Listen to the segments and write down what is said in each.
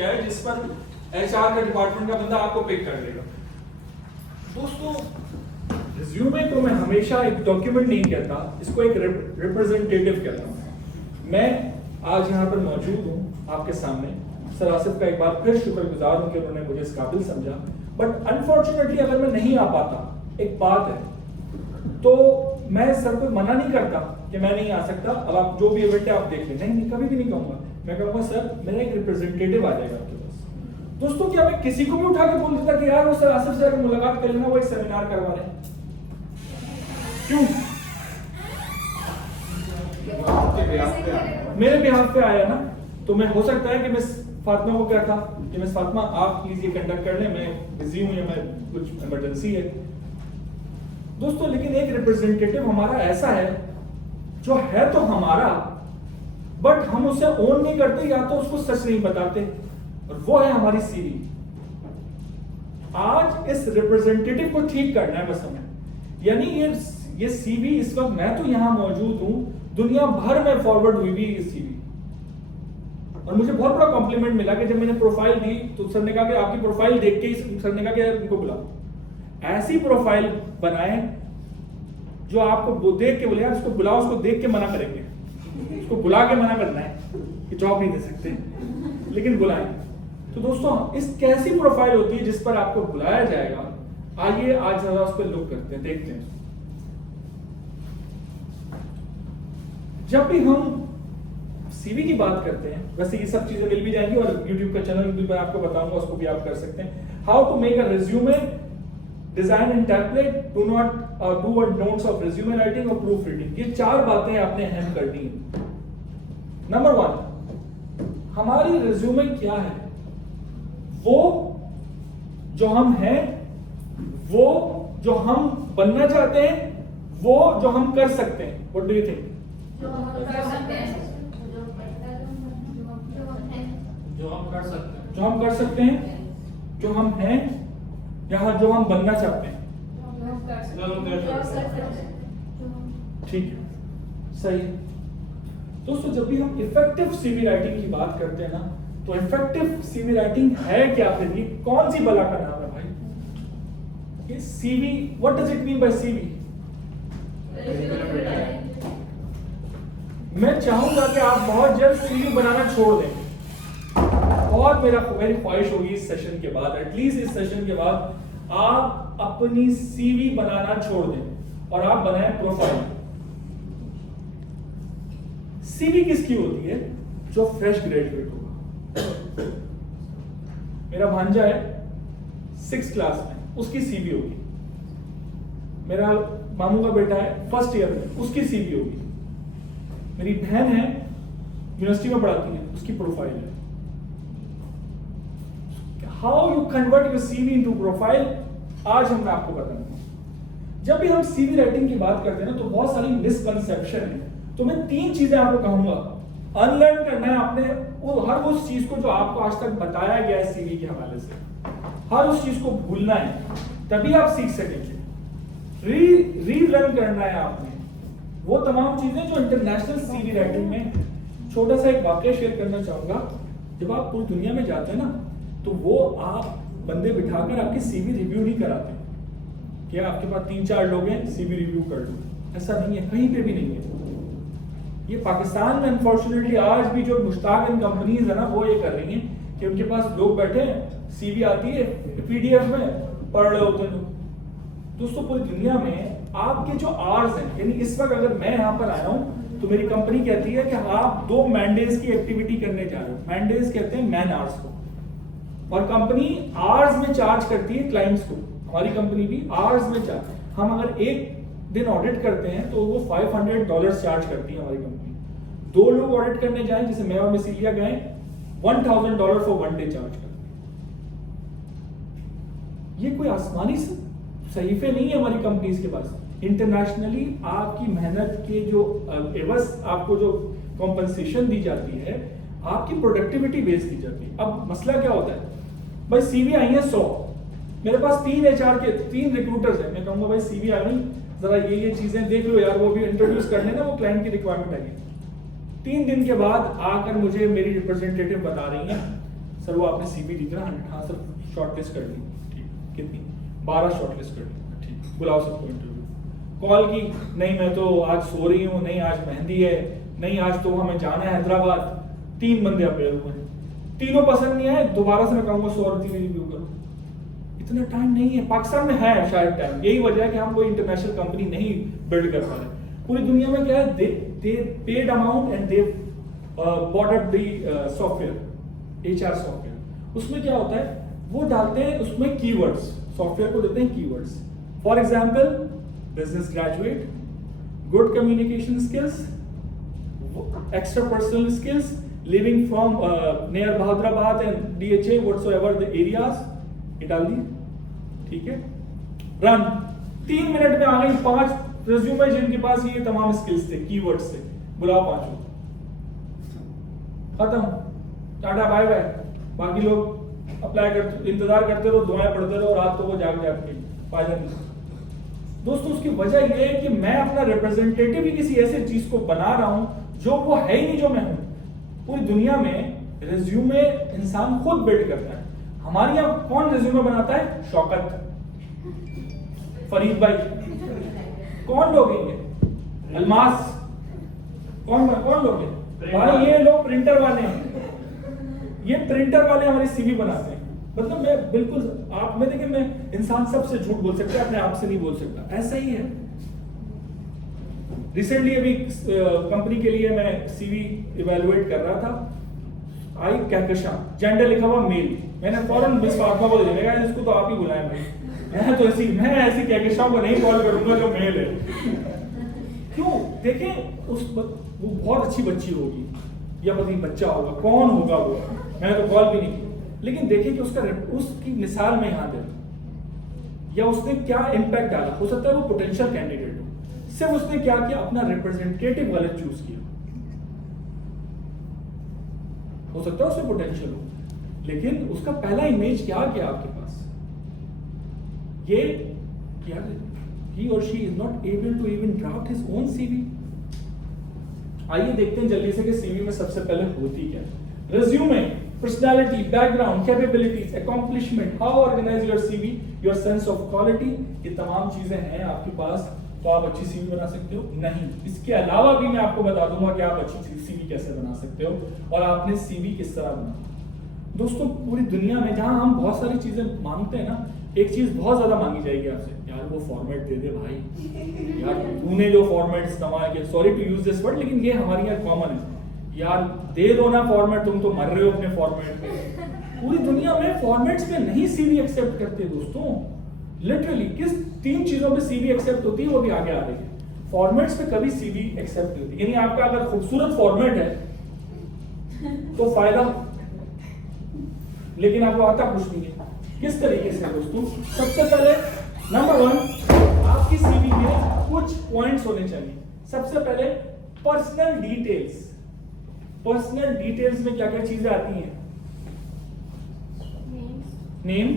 क्या है जिस पर एचआर का डिपार्टमेंट का बंदा आपको पिक कर लेगा। दोस्तों, रिज्यूमे को मैं हमेशा एक डॉक्यूमेंट नहीं कहता, इसको एक रिप्रेजेंटेटिव कहता हूं। मैं आज यहाँ पर मौजूद हूँ आपके सामने, सर आसिफ का एक बार फिर शुक्रगुजार हूँ कि उन्होंने मुझे इस काबिल समझा, बट अनफॉर्चुनेटली अगर मैं नहीं आ पाता, एक बात है, तो मैं सर को मना नहीं करता कि मैं नहीं आ सकता, अब आप जो भी इवेंट है आप देख लें, नहीं कभी भी नहीं कहूंगा। मैं कहूंगा सर मेरा एक रिप्रेजेंटेटिव आ जाएगा आपके पास। दोस्तों, क्या मैं किसी को भी उठा के बोल देता कि यार वो सर आसिफ से आकर मुलाकात कर लेना, वो एक सेमिनार करवा रहे हैं, क्यों? मेरे बिहाफ पे आया ना, तो मैं हो सकता है कि मिस फातिमा को क्या था कि मिस फातिमा आप प्लीज ये कंडक्ट कर लें, मैं बिजी हूं या मैं कुछ इमरजेंसी है। दोस्तों, लेकिन एक रिप्रेजेंटेटिव हमारा ऐसा है जो है तो हमारा, बट हम उसे ओन नहीं करते या तो उसको सच नहीं बताते, और वो है हमारी सीवी। आज इस रिप्रेजेंटेटिव को ठीक करना है बस हमें, यानी ये सीवी इस वक्त मैं तो यहां मौजूद हूं, दुनिया भर में फॉरवर्ड हुई भी ये सीवी, और मुझे बहुत बड़ा कॉम्प्लीमेंट मिला कि जब मैंने प्रोफाइल दी तो सर ने कहा कि आपकी प्रोफाइल देख के ही सर ने कहा कि इनको बुलाओ, ऐसी प्रोफाइल बनाए जो आपको देख के बोले यार इसको बुलाओ, उसको देख के मना करेंगे, उसको बुला के मना करना है कि जॉब नहीं दे सकते, लेकिन बुलाएं। तो दोस्तों, इस कैसी प्रोफाइल होती है जिस पर आपको बुलाया जाएगा, आइए आज जरा उस पर लुक करते हैं, देखते हैं। जब भी हम सीवी की बात करते हैं, वैसे ये सब चीजें मिल भी जाएंगी और YouTube का चैनल भी मैं आपको बताऊंगा, उसको भी आप कर सकते हैं। How to make a resume, design and template, do not do और डोंट्स ऑफ रिज्यूमे राइटिंग और प्रूफ रीडिंग, ये 4 बातें आपने अहम करनी है। नंबर 1, हमारी रिज्यूमे क्या है? वो जो हम हैं, वो जो हम बनना चाहते हैं, वो जो हम कर सकते हैं। What do you think? जो हम कर सकते हैं, जो हम कर सकते हैं, जो हम हैं, या जो हम बनना चाहते हैं। ठीक है, सही है। दोस्तों, जब भी हम इफेक्टिव सीवी राइटिंग की बात करते हैं ना, तो इफेक्टिव सीवी राइटिंग है क्या? फिर ये कौन सी बला का नाम है भाई? ये CV, what does it mean by CV? मैं चाहूंगा कि आप बहुत जल्द सीवी बनाना छोड़ दें। बहुत मेरी ख्वाहिश होगी इस सेशन के बाद, एटलीस्ट इस सेशन के बाद आप अपनी सीवी बनाना छोड़ दें और आप बनाएं प्रोफाइल। सीवी किसकी होती है? जो फ्रेश ग्रेजुएट होगा। मेरा भांजा है 6th क्लास में, उसकी सीवी होगी। मेरा मामू का बेटा है 1st ईयर में, उसकी सीवी होगी। मेरी बहन है यूनिवर्सिटी में पढ़ाती है, उसकी प्रोफाइल है। How you convert your CV into profile, आज हम आपको बताऊंगा। जब भी हम सीवी राइटिंग की बात करते हैं ना, तो बहुत सारी मिसकंसेप्शन है, तो मैं 3 चीजें आपको कहूंगा। अनलर्न करना है आपने हर उस चीज को जो आपको आज तक बताया गया है सीवी के हवाले से, हर उस चीज को भूलना है, तभी आप सीख सकेंगे। रीलर्न करना है आपने वो तमाम चीजें जो इंटरनेशनल सीवी राइटिंग में। छोटा सा एक वाकया शेयर करना चाहूंगा। जब आप पूरी दुनिया में जाते हैं ना, तो वो आप बंदे बिठाकर आपकी सीवी रिव्यू नहीं कराते कि आपके पास 3-4 लोग हैं, सीवी रिव्यू कर लो, ऐसा नहीं है, कहीं पे भी नहीं है। ये पाकिस्तान में अनफॉर्चुनेटली आज भी जो मुश्ताक एंड कंपनीज है ना, वो ये कर रही हैं कि उनके पास लोग बैठे हैं, सीवी आती है पीडीएफ में, पढ़ रहे होते हैं लोग। दोस्तों, पूरी दुनिया में आपके जो आवर्स हैं, यानी इस वक्त अगर मैं यहाँ पर आया हूँ तो मेरी कंपनी कहती है कि आप 2 मैनडेज की एक्टिविटी करने जा रहे हो। मैनडेज कहते हैं मैन आवर्स को, और कंपनी आवर्स में चार्ज करती है क्लाइंट्स को। हमारी कंपनी भी आवर्स में चार्ज, हम अगर एक दिन ऑडिट करते हैं तो वो $500 चार्ज करती है हमारी कंपनी। 2 लोग ऑडिट करने जाएं, जैसे मैं और मिसिलिया गए, $1000 फॉर 1 डे चार्ज करते हैं। ये कोई आसमानी सहीफे नहीं है हमारी कंपनीज के पास। इंटरनेशनली आपकी मेहनत के जो एवज आपको जो कॉम्पनसेशन दी जाती है, आपकी प्रोडक्टिविटी बेस दी जाती है। अब मसला क्या होता है भाई, सीवी आई है 100, मेरे पास 3 HR के 3 रिक्रूटर्स हैं, मैं कहूंगा भाई सीवी आ गई, जरा ये चीजें देख लो यार, वो भी इंट्रोड्यूस करने ना, वो क्लाइंट की रिक्वायरमेंट है। 3 दिन के बाद आकर मुझे मेरी रिप्रेजेंटेटिव बता रही है सर वो आपने सीवी दी थी ना 100, हाँ सर शॉर्टलिस्ट कर दी, ठीक, कितनी 12 शॉर्टलिस्ट कर दी, ठीक, बुलाओ सबको इंटरव्यू। कॉल की, नहीं मैं तो आज सो रही हूँ, नहीं आज मेहंदी है, नहीं आज तो हमें जाना है हैदराबाद। 3 बंदे अपेयर हुए, तीनों पसंद नहीं आए, दोबारा से मैं कहूँगा 100 रिव्यू करो। इतना टाइम नहीं है, पाकिस्तान में है शायद टाइम, यही वजह है कि हम कोई इंटरनेशनल कंपनी नहीं बिल्ड कर पा रहे। पूरी दुनिया में क्या है, दे paid amount and they bought up the software, HR software. उसमें क्या होता है, वो डालते हैं उसमें कीवर्ड्स, सॉफ्टवेयर को देते हैं keywords. For example business graduate, good communication skills, extra personal skills, living from near Bahadurabad and DHA whatsoever the areas, ये डाल दी, ठीक है। रन, 3 मिनट में आ गई 5 रिज्यूमे जिनके पास ये तमाम स्किल्स थे, कीवर्ड्स थे, बुलाओ 5 खत्म, टाटा बाय बाय। बाकी लोग अप्लाई करते, इंतजार करते रहो, दुआएं पढ़ते रहो, रात को वो जाग के फायदा नहीं। दोस्तों उसकी वजह यह है कि मैं अपना रिप्रेजेंटेटिव ही किसी ऐसे चीज को बना रहा हूं जो वो है ही नहीं जो मैं हूं। पूरी दुनिया में रिज्यूमे इंसान खुद बिल्ड करता है। हमारे यहाँ कौन रिज्यूमे बनाता है? शौकत, फरीद भाई, कौन लोग हैं ये? अलमास, कौन लोग हैं भाई? ये लोग प्रिंटर वाले हैं, ये प्रिंटर वाले हमारी सीवी बनाते हैं। मतलब मैं बिल्कुल, आप में देखिए, मैं इंसान सबसे झूठ बोल सकता है, अपने आप से नहीं बोल सकता, ऐसा ही है। रिसेंटली अभी कंपनी के लिए मैं सीवी इवेलुएट कर रहा था, आई कहकशां, जेंडर लिखा हुआ मेल, मैंने फौरन मिस फातिमा को दे देगा, इसको तो आप ही बुलाएं भाई, मैं ऐसी कहकशां को नहीं कॉल करूंगा जो मेल है। क्यों? देखें वो बहुत अच्छी बच्ची होगी या पता नहीं बच्चा होगा, कौन होगा वो, मैंने तो कॉल भी नहीं की, लेकिन देखिए कि उसकी मिसाल में यहां दे, या उसने क्या इम्पैक्ट डाला। हो सकता है वो पोटेंशियल कैंडिडेट हो, सिर्फ उसने क्या किया, अपना रिप्रेजेंटेटिव गलत चूज किया। हो सकता है उससे पोटेंशियल हो, लेकिन उसका पहला इमेज क्या किया आपके पास, ये क्या, he or she is not able to even draft his own CV। आइए देखते हैं जल्दी से कि सीवी में सबसे पहले होती क्या है। Resume, personality, background, capabilities, accomplishment, how organise your CV, your sense of quality, ये तमाम चीजें हैं आपके पास तो आप अच्छी सीवी बना सकते हो। नहीं, इसके अलावा भी मैं आपको बता दूंगा कि आप अच्छी सीवी कैसे बना सकते हो और आपने सीवी किस तरह बनाना। दोस्तों पूरी दुनिया में जहां हम बहुत सारी चीजें मांगते हैं ना, एक चीज बहुत ज्यादा मांगी जाएगी आपसे, यार वो फॉर्मेट दे दे भाई, यार तूने जो फॉर्मेट इस्तेमाल किया, sorry to use this word लेकिन ये हमारे यहाँ कॉमन है, यार दे दो ना फॉर्मेट, तुम तो मर रहे हो अपने फॉर्मेट में। पूरी दुनिया में फॉर्मेट्स पे नहीं सीवी एक्सेप्ट करते दोस्तों, लिटरली किस 3 चीजों पे सीवी एक्सेप्ट होती है वो भी आगे आ रही है, फॉर्मेट्स पे कभी सीवी एक्सेप्ट नहीं होती। यानी आपका अगर खूबसूरत फॉर्मेट है तो फायदा, लेकिन आपको आता कुछ नहीं है। किस तरीके से दोस्तों? सबसे पहले नंबर 1, आपकी सीवी में कुछ पॉइंट्स होने चाहिए। सबसे पहले पर्सनल डिटेल्स। पर्सनल डिटेल्स में क्या क्या चीजें आती हैं? Name,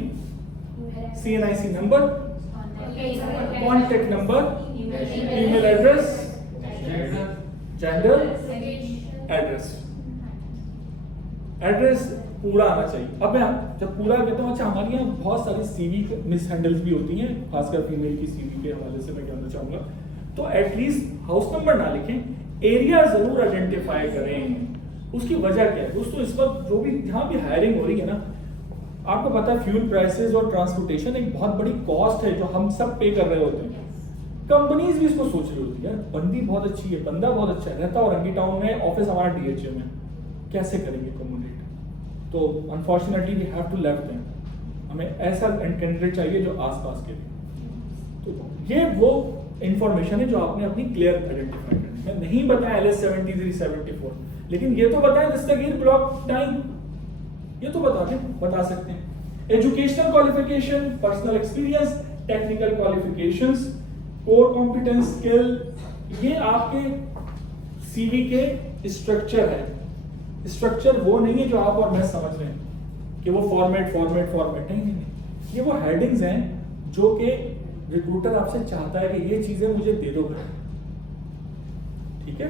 CNIC number, contact number, email address, gender, address. Address पूरा आना चाहिए। अब मैं जब पूरा कहता हूँ, अच्छा हमारे यहाँ बहुत सारी सीवी मिस हैंडल्स भी होती हैं, खासकर फीमेल की सीवी के हवाले से मैं कहना चाहूंगा, तो एटलीस्ट हाउस नंबर ना लिखें, एरिया जरूर आइडेंटिफाई करें। उसकी वजह क्या है दोस्तों? इस वक्त जो भी जहाँ भी हायरिंग हो रही है ना, आपको पता है फ्यूल प्राइसेस और ट्रांसपोर्टेशन एक बहुत बड़ी कॉस्ट है जो हम सब पे कर रहे होते हैं। कंपनीज भी इसको सोच रही होती है, बंदी बहुत अच्छी है, बंदा बहुत अच्छा है, रहता और रंगी टाउन में, ऑफिस हमारा DHA में, कैसे करेंगे कम्युनिकेट? तो unfortunately we have to left them, हमें ऐसा कैंडिडेट चाहिए जो आसपास के लिए। तो ये वो इंफॉर्मेशन है जो आपने अपनी क्लियर आइडेंटिफाई करनी है। नहीं बताया LS 73 74, लेकिन ये तो बताएं दस्तगीर ब्लॉक टाइम, ये तो बता सकते हैं। Educational qualification, personal experience, technical qualifications, core competence, skill, ये आपके सीवी के स्ट्रक्चर है। स्ट्रक्चर वो नहीं है जो आप और मैं समझ रहे हैं कि वो फॉर्मेट नहीं, ये वो हेडिंग्स हैं जो कि रिक्रूटर आपसे चाहता है कि ये चीजें मुझे दे दो भाई, ठीक है।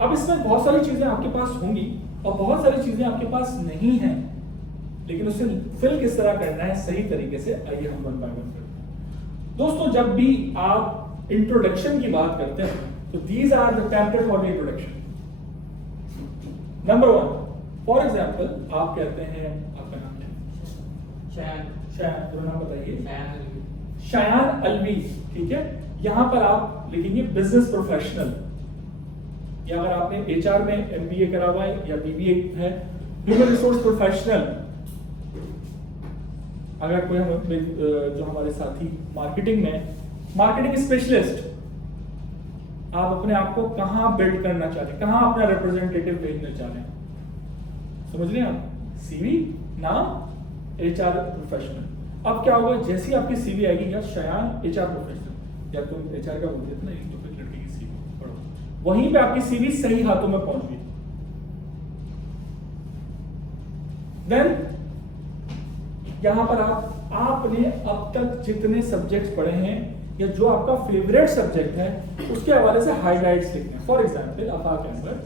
अब इसमें बहुत सारी चीजें आपके पास होंगी और बहुत सारी चीजें आपके पास नहीं है। लेकिन उसे फिल किस तरह करना है सही तरीके से, आइए हम वन बाय वन करते हैं। दोस्तों जब भी आप इंट्रोडक्शन की बात करते हैं तो these are the template for the introduction. Number 1, for example आप कहते हैं, आपका नाम क्या है? शायान, नाम बताइए। शायान अलवी, ठीक है। यहां पर आप लिखेंगे बिजनेस प्रोफेशनल, या अगर आपने एचआर में एमबीए करा हुआ है या बीबीए है, ह्यूमन रिसोर्स प्रोफेशनल। अगर कोई जो हमारे साथी मार्केटिंग में, मार्केटिंग स्पेशलिस्ट, आप अपने आप को कहां बिल्ड करना चाहते हैं, कहां अपना रिप्रेजेंटेटिव भेजना चाह रहे हैं, समझ रहे हैं आप? सीवी, नाम, एचआर प्रोफेशनल। अब क्या होगा, जैसी आपकी सीवी आएगी, या शायान एचआर प्रोफेशनल, या तुम एचआर का बोल देते ना, एक तो फिर लड़के की सीवी पढ़ो, वहीं पे आपकी सीवी सही हाथों में पहुंच गई। देन यहां पर आपने अब तक जितने सब्जेक्ट्स पढ़े हैं या जो आपका फेवरेट सब्जेक्ट है उसके हवाले से हाइलाइट्स लिखते हैं। For example Afaq Ahmad,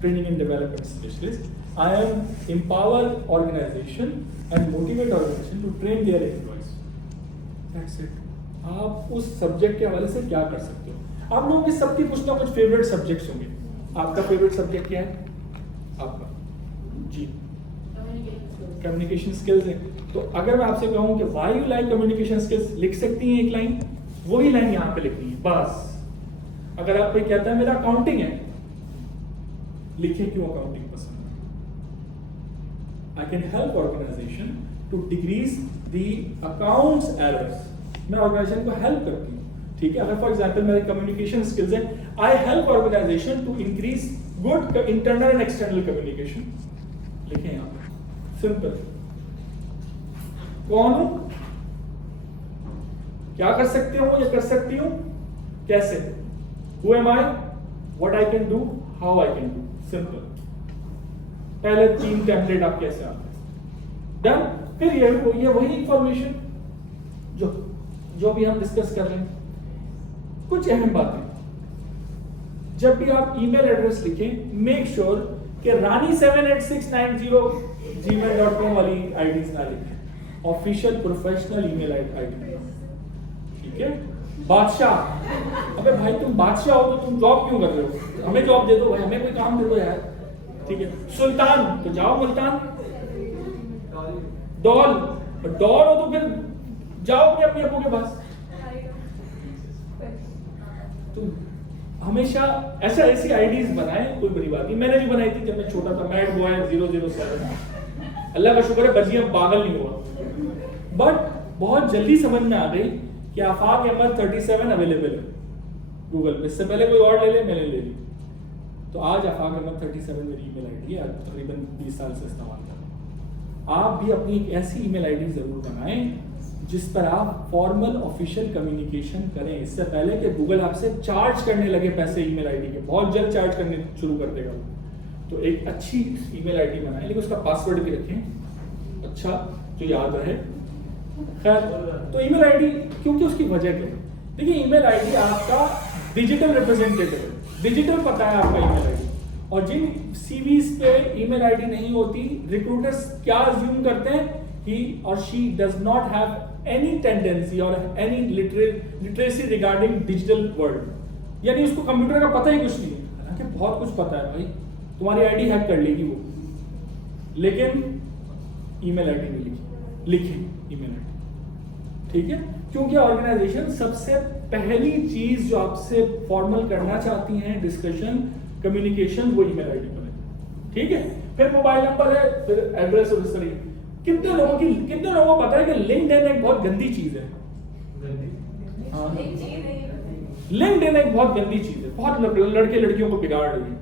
training and development specialist, I am empower organisation and motivate organisation to train their employees. That's it. आप उस सब्जेक्ट के हवाले से क्या कर सकते हो? आप लोगों के सबकी कुछ ना कुछ फेवरेट सब्जेक्ट्स होंगे। आपका फेवरेट सब्जेक्ट क्या है? आपका जी कम्युनिकेशन स्किल्स है। तो अगर मैं आपसे कहूं कि why you like communication skills, लिख सकती हैं एक लाइन, वही लाइन यहां पे लिखनी है बस। अगर आप कोई कहता है मेरा अकाउंटिंग है, लिखिए क्यों अकाउंटिंग पसंद है। I can help organisation to decrease the accounts errors. मैं ऑर्गेनाइजेशन को हेल्प करती हूँ, ठीक है। अगर फॉर एग्जाम्पल मेरे कम्युनिकेशन स्किल्स है, I help organisation to increase good internal and external communication, लिखें यहां पर, सिंपल। कौन हूं, क्या कर सकते हो या कर सकती हूं, कैसे, who am I, what I can do, how I can do, simple. पहले 3 टेम्पलेट आप कैसे आते हैं, डन। फिर ये वही इंफॉर्मेशन जो भी हम डिस्कस कर रहे हैं। कुछ अहम बातें, जब भी आप ईमेल एड्रेस लिखें, मेक श्योर कि rani78690gmail.com वाली आईडीज ना लिखें, ऑफिशियल प्रोफेशनल ईमेल आईडी, ठीक है। बादशाह, अबे भाई तुम बादशाह हो तो तुम जॉब क्यों कर रहे हो, हमें जॉब दे दो भाई, हमें कोई काम दे दो यार, ठीक है। सुल्तान, तो जाओ मुल्तान। डॉल हो तो फिर जाओ अपने अब्बू के पास। तुम हमेशा ऐसी आईडीज बनाएं, कोई बड़ी बात नहीं। मैंने भी बनाई थी जब मैं छोटा था, मैड बॉय 007। अल्लाह का शुक्र है बजिया पागल नहीं हुआ, बट बहुत जल्दी समझ में आ गई कि आफाक अहमद 37 अवेलेबल है गूगल पे। इससे पहले कोई और ले ले, मैंने ले ली, तो आज आफाक अहमद 37 मेरी ईमेल आईडी है, तकरीबन 20 साल से इस्तेमाल कर रहा हूं। आप भी अपनी एक ऐसी ईमेल आईडी जरूर बनाएं जिस पर आप फॉर्मल ऑफिशियल कम्युनिकेशन करें, इससे पहले कि गूगल आपसे चार्ज करने लगे पैसे ईमेल आईडी के। बहुत जल्द चार्ज करने शुरू कर देगा। तो एक अच्छी ईमेल आईडी बनाएं, लेकिन उसका पासवर्ड भी रखें अच्छा, जो याद रहे। खैर, तो ईमेल आईडी, क्योंकि उसकी वजह क्या है, देखिए ईमेल आईडी आपका डिजिटल रिप्रेजेंटेटिव है, डिजिटल पता है आपका ईमेल आईडी। और जिन सीवीज पे ईमेल आईडी नहीं होती, रिक्रूटर्स क्या अज्यूम करते हैं, he or she does not have any tendency or any literacy regarding digital world, यानी उसको कंप्यूटर का पता ही कुछ नहीं है। हालांकि बहुत कुछ पता है भाई, तुम्हारी आईडी हैक कर लेगी वो, लेकिन ईमेल आईडी नहीं लिखी ईमेल आईडी, ठीक है। क्योंकि ऑर्गेनाइजेशन सबसे पहली चीज जो आपसे फॉर्मल करना चाहती है, डिस्कशन, कम्युनिकेशन, वो ईमेल आईडी पर है, ठीक है। फिर मोबाइल नंबर है, फिर एड्रेस और इस तरह। कितने लोगों को पता है कि लिंक्डइन एक बहुत गंदी चीज है? लिंक्डइन एक बहुत गंदी चीज है, बहुत लड़के लड़कियों को बिगाड़ रही है।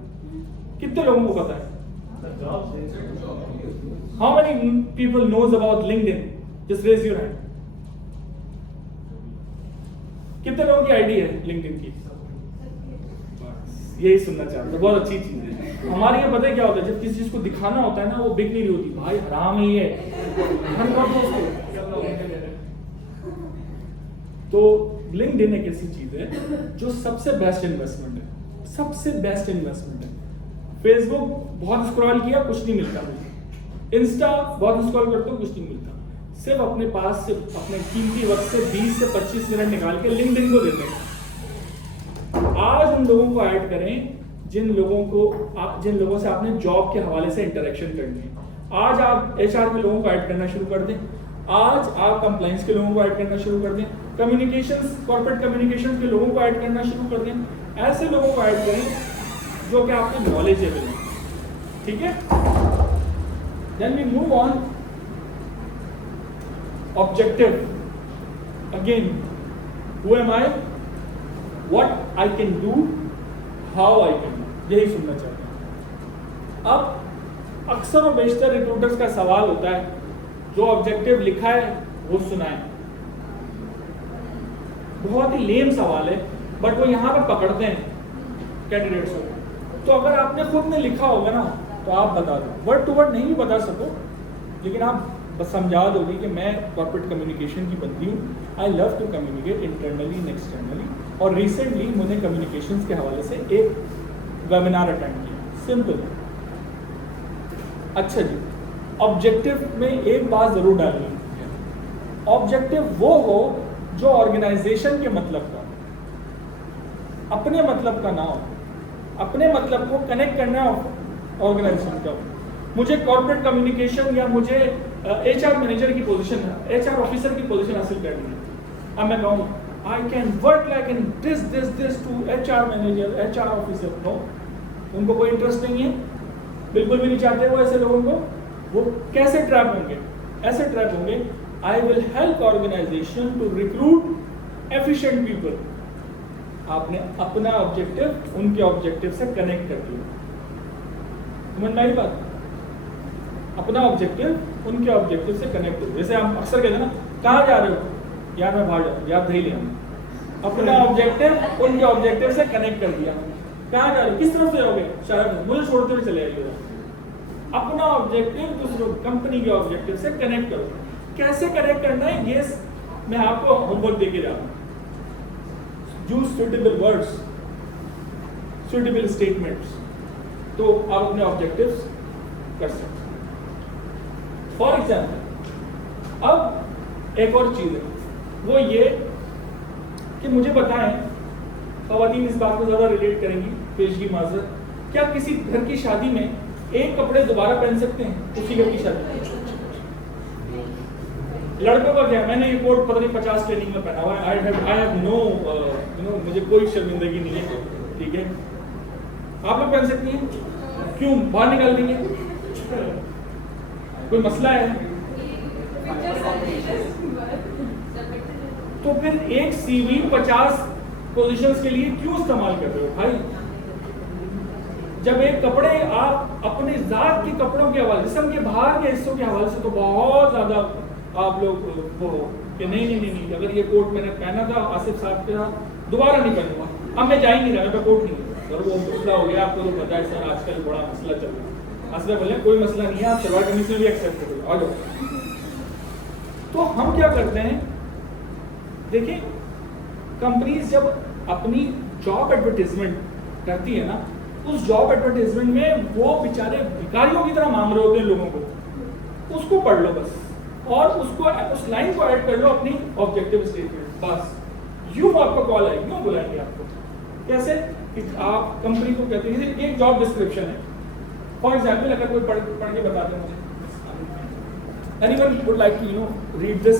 कितने लोगों को पता है? How many people knows about LinkedIn? Just raise your hand. कितने लोगों की आईडी है लिंक्डइन की? यही सुनना चाहते हैं, बहुत अच्छी चीज है। हमारे यहाँ पता है क्या होता है, जब किसी चीज को दिखाना होता है ना, वो बिक नहीं होती, भाई हराम है ये। तो लिंक्डइन एक ऐसी चीज है जो सबसे बेस्ट इन्वेस्टमेंट है, सबसे बेस्ट इन्वेस्टमेंट है। फेसबुक बहुत स्क्रॉल किया, कुछ नहीं मिलता मुझे, इंस्टा बहुत इंस्टॉल करते हो, कुछ नहीं मिलता। सिर्फ अपने पास से अपने कीमती वक्त से 20 से 25 मिनट निकाल के लिंक्डइन को देते हैं। आज उन लोगों को ऐड करें जिन लोगों से आपने जॉब के हवाले से इंटरेक्शन करनी है। आज आप एचआर के लोगों को ऐड करना शुरू कर दें, आज आप कंप्लायंस के लोगों को ऐड करना शुरू कर दें, कम्युनिकेशंस कॉर्पोरेट कम्युनिकेशन के लोगों को ऐड करना शुरू कर दें। ऐसे लोगों को ऐड करें जो कि आपके नॉलेजेबल हैं, ठीक है। Then we move on objective. Again, who am I, what I can do, how I can do, यही सुनना चाहते हैं। अब अक्सर और बेशतर रिक्रूटर्स का सवाल होता है जो ऑब्जेक्टिव लिखा है वो सुनाए। बहुत ही लेम सवाल है, बट वो यहाँ पर पकड़ते हैं कैंडिडेट्स को। तो अगर आपने खुद ने लिखा होगा ना तो आप बता दो, वर्ड टू वर्ड नहीं भी बता सको, लेकिन आप बस समझा दोगे कि मैं कॉर्पोरेट कम्युनिकेशन की बंदी हूँ, I love to communicate internally and externally. और रिसेंटली मैंने कम्युनिकेशंस के हवाले से एक वेबिनार अटेंड किया। सिंपल। अच्छा जी, ऑब्जेक्टिव में एक बात जरूर डालनी है, ऑब्जेक्टिव वो हो जो ऑर्गेनाइजेशन के मतलब का, अपने मतलब का ना हो। अपने मतलब को कनेक्ट करना है ऑर्गेनाइजेशन का। मुझे कॉर्पोरेट कम्युनिकेशन या मुझे एचआर मैनेजर की पोजीशन, एचआर ऑफिसर की पोजीशन हासिल करनी है। अब मैं कहूँ I can work like in this to HR manager, HR officer, no, उनको कोई इंटरेस्ट नहीं है, बिल्कुल भी नहीं चाहते वो ऐसे लोगों को। वो कैसे ट्रैप होंगे? ऐसे ट्रैप होंगे, I will help organisation to recruit efficient people. आपने अपना ऑब्जेक्टिव उनके ऑब्जेक्टिव से कनेक्ट कर दिया। समझ में आई बात? अपना ऑब्जेक्टिव उनके ऑब्जेक्टिव से कनेक्ट हो। जैसे हम अक्सर कहते हैं ना, कहाँ जा रहे हो? यार मैं बाहर जा रहा हूँ, यार दही ले आऊँ। अपना ऑब्जेक्टिव उनके ऑब्जेक्टिव से कनेक्ट कर दिया। कहाँ जा रहे हो? किस तरफ से जाओगे? शायद मुझे छोड़ते हुए चले आइए। अपना ऑब्जेक्टिव दूसरों कंपनी के ऑब्जेक्टिव से कनेक्ट करो। कैसे कनेक्ट करना है ये मैं आपको होमवर्क देके जा रहा हूँ। Use suitable words, suitable statements, तो आप अपने ऑब्जेक्टिव्स कर सकते हैं। फॉर एग्जाम्पल, अब एक और चीज है, वो ये कि मुझे बताएं, खवातीन इस बात को ज्यादा रिलेट करेंगी, पेशगी माजर, क्या किसी घर की शादी में एक कपड़े दोबारा पहन सकते हैं? उसी घर की शादी। लड़कों का क्या, मैंने ये कोट पता नहीं 50 ट्रेनिंग में पहना हुआ है, आई हैव नो मुझे कोई शर्मिंदगी नहीं है, ठीक है। आप लोग पहन सकती हैं, क्यों? बाहर निकाल देंगे, कोई मसला है? तो फिर एक सीवी 50 पोजीशंस के लिए क्यों इस्तेमाल कर रहे हो भाई? जब एक कपड़े आप अपने जात के कपड़ों के हवाले, जिस्म के बाहर के हिस्सों के हवाले से तो बहुत ज्यादा आप लोग वो कि नहीं, अगर ये कोट मैंने पहना था आसिफ साहब के साथ, दोबारा नहीं पहनूंगा, अब मैं जा ही नहीं रहा, मैं कोट नहीं। सर वो मसला हो गया, आपको तो पता है सर, आजकल बड़ा मसला चल रहा है। आसिफ बोले कोई मसला नहीं है, आप सलवार कमीज में भी एक्सेप्ट करो, आ जाओ। तो हम क्या करते हैं, देखिए, कंपनीज जब अपनी जॉब एडवर्टाइजमेंट करती है ना, उस जॉब एडवर्टाइजमेंट में वो बेचारे भिखारियों की तरह मांग रहे होते हैं लोगों को, उसको पढ़ लो बस, और उसको उस लाइन को ऐड कर लो अपनी ऑब्जेक्टिव स्टेटमेंट, बस। यूं आपको कॉल आएगी, यूं बुलाएंगे आपको। कैसे? आप कंपनी को कहते हैं, एक जॉब डिस्क्रिप्शन है, फॉर एग्जाम्पल, अगर कोई पढ़ के बताते हैं मुझे, anyone would like to read this